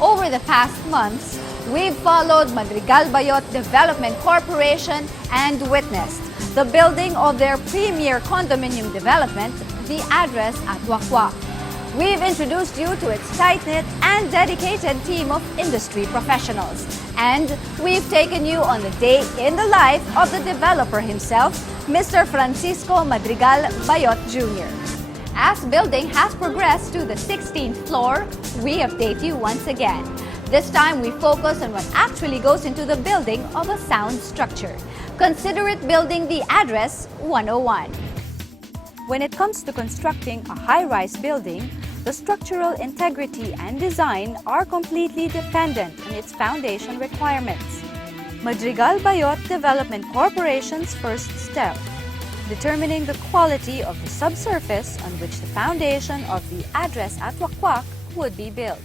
Over the past months, we've followed Madrigal Bayot Development Corporation and witnessed the building of their premier condominium development, the address at Wack Wack. We've introduced you to its tight-knit and dedicated team of industry professionals. And we've taken you on the day in the life of the developer himself, Mr. Francisco Madrigal Bayot Jr. As building has progressed to the 16th floor, we update you once again. This time we focus on what actually goes into the building of a sound structure. Consider it building the address 101. When it comes to constructing a high-rise building, the structural integrity and design are completely dependent on its foundation requirements. Madrigal Bayot Development Corporation's first step, determining the quality of the subsurface on which the foundation of the address at Wack Wack would be built.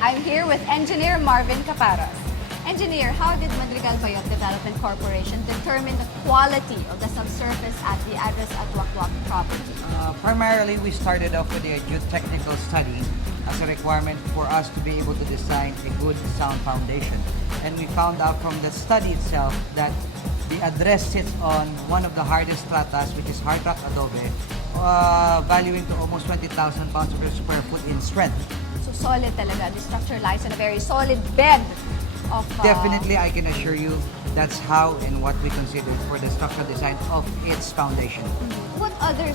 I'm here with Engineer Marvin Caparos. Engineer, how did Madrigal Bayot Development Corporation determine the quality of the subsurface at the address at Wack Wack property? Primarily, we started off with a geotechnical study as a requirement for us to be able to design a good sound foundation. And we found out from the study itself that the address sits on one of the hardest stratas, which is hard rock adobe, valuing to almost 20,000 pounds per square foot in strength. So solid talaga. The structure lies on a very solid bed of... Definitely, I can assure you that's how and what we consider for the structural design of its foundation. What other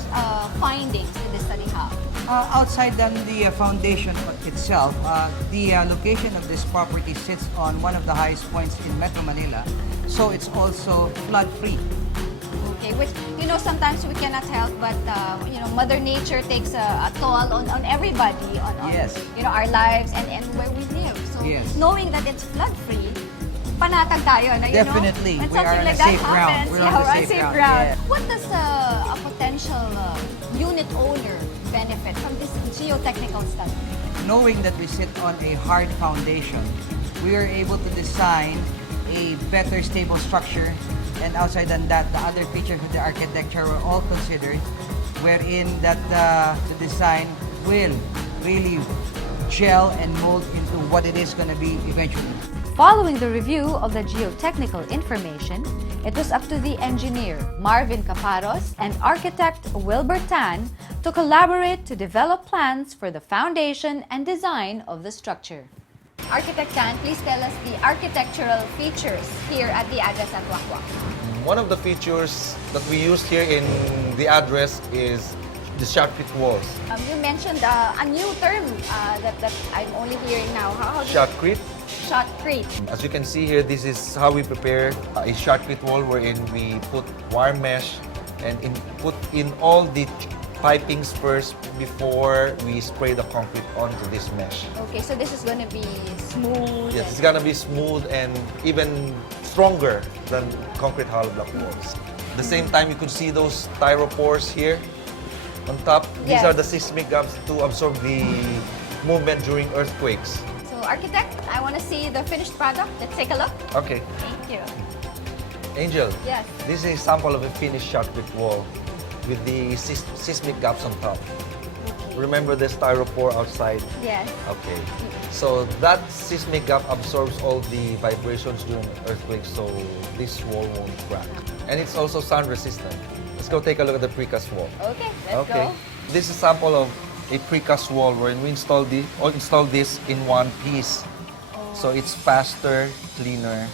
findings did the study have? Outside than the foundation itself, the location of this property sits on one of the highest points in Metro Manila, so it's also flood-free. Okay, which, you know, sometimes we cannot help but, you know, Mother Nature takes a toll on everybody, on Yes. you know, our lives and where we live. So Yes. knowing that it's flood-free, panatag tayo na, you Definitely. know, when We are something on like a that safe ground. happens, We're yeah, on we're a safe ground. Yeah. What does a potential unit owner benefit from this geotechnical study? Knowing that we sit on a hard foundation, we are able to design a better stable structure, and outside than that, the other features of the architecture were all considered, wherein that the design will really gel and mold into what it is going to be eventually. Following the review of the geotechnical information, it was up to the engineer, Marvin Caparos, and architect, Wilbur Tan, to collaborate to develop plans for the foundation and design of the structure. Architect Tan, please tell us the architectural features here at the address at Wack Wack. One of the features that we used here in the address is the shotcrete walls. You mentioned a new term that I'm only hearing now. How do you... Shotcrete. Shotcrete. As you can see here, this is how we prepare a shotcrete wall, wherein we put wire mesh and put in all the pipings first before we spray the concrete onto this mesh. Okay, so this is going to be smooth. Yes, it's gonna be smooth and even stronger than concrete hollow block walls. At the same time, you could see those styropores here on top. These Yes. are the seismic gaps to absorb the movement during earthquakes. So, architect, I want to see the finished product. Let's take a look. Okay, Thank you. Angel. Yes. This is a sample of a finished shotcrete wall with the seismic gaps on top. Remember the styropore outside? Yes. Okay. So that seismic gap absorbs all the vibrations during earthquakes, so this wall won't crack. And it's also sound resistant. Let's go take a look at the precast wall. Okay, let's go. This is a sample of a precast wall wherein we install this in one piece. So it's faster, cleaner.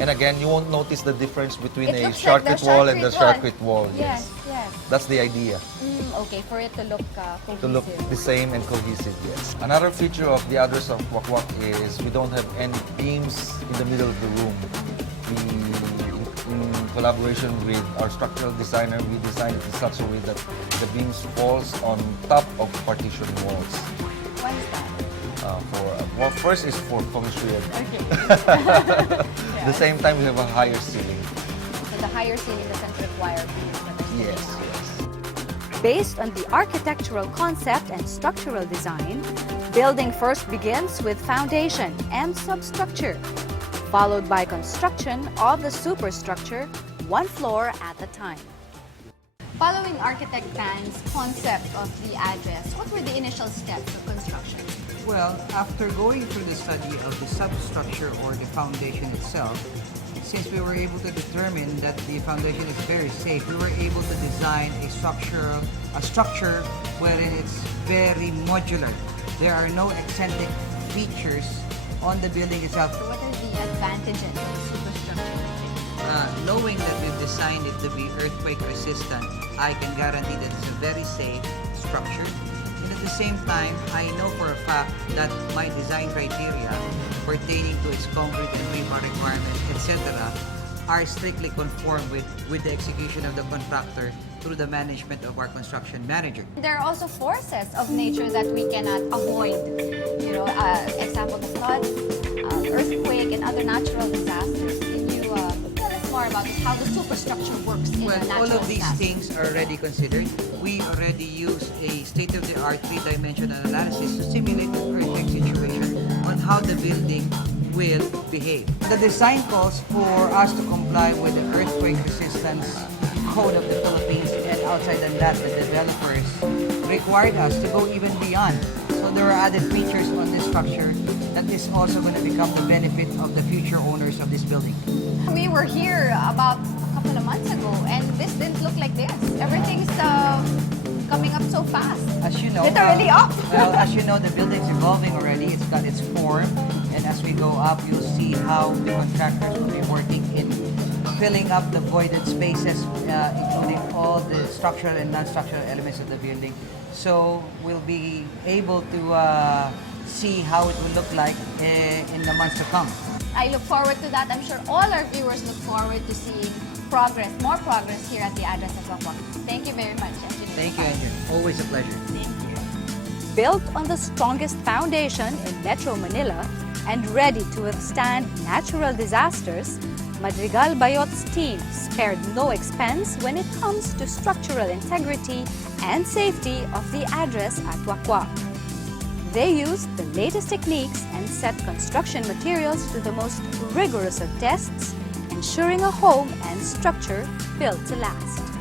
And again, you won't notice the difference between It a looks like the shotcrete wall and the shotcrete shotcrete wall. Yes, yes. That's the idea. Okay, for it to look cohesive. To look the same and cohesive, yes. Another feature of the address of Wack Wack is we don't have any beams in the middle of the room. In collaboration with our structural designer, we designed it in such a way that the beams falls on top of partition walls. Why is that? Well, first is for feng shui. Okay. At the same time, we have a higher ceiling. So the higher ceiling doesn't require beams that are sitting Yes, on. yes. Based on the architectural concept and structural design, building first begins with foundation and substructure, followed by construction of the superstructure, one floor at a time. Following architect Tan's concept of the address, what were the initial steps of construction? Well, after going through the study of the substructure or the foundation itself, since we were able to determine that the foundation is very safe, we were able to design a structure wherein it's very modular. There are no eccentric features on the building itself. So what are the advantages of superstructure? Knowing that we've designed it to be earthquake resistant, I can guarantee that it's a very safe structure. And at the same time, I know for a fact that my design criteria pertaining to its concrete and rebar requirements, etc., are strictly conformed with the execution of the contractor through the management of our construction manager. There are also forces of nature that we cannot avoid. You know, example, the floods, earthquake, and other natural disasters. Can you tell us more about how the superstructure works in a Well, natural all of these disaster? things are already considered. We already use a state-of-the-art three-dimensional analysis to simulate an earthquake situation on how the building will behave. The design calls for us to comply with the earthquake resistance code of the Philippines, and outside than that, the developers required us to go even beyond. So there are added features on this structure that is also going to become the benefit of the future owners of this building. We were here about a couple of months ago, and this didn't look like this. Everything's coming up so fast. As you know, Literally up. Well, as you know, the building's evolving already. It's got its form, and as we go up, you'll see how the contractors will be working in filling up the voided spaces, including all the structural and non-structural elements of the building. So we'll be able to see how it will look like in the months to come. I look forward to that. I'm sure all our viewers look forward to seeing progress, more progress here at the address of Wack Wack. Thank you very much, Engineer. Thank you, Angel. Always a pleasure. Thank you. Built on the strongest foundation in Metro Manila and ready to withstand natural disasters, Madrigal Bayot's team spared no expense when it comes to structural integrity and safety of the address at Wack Wack. They used the latest techniques and set construction materials to the most rigorous of tests, ensuring a home and structure built to last.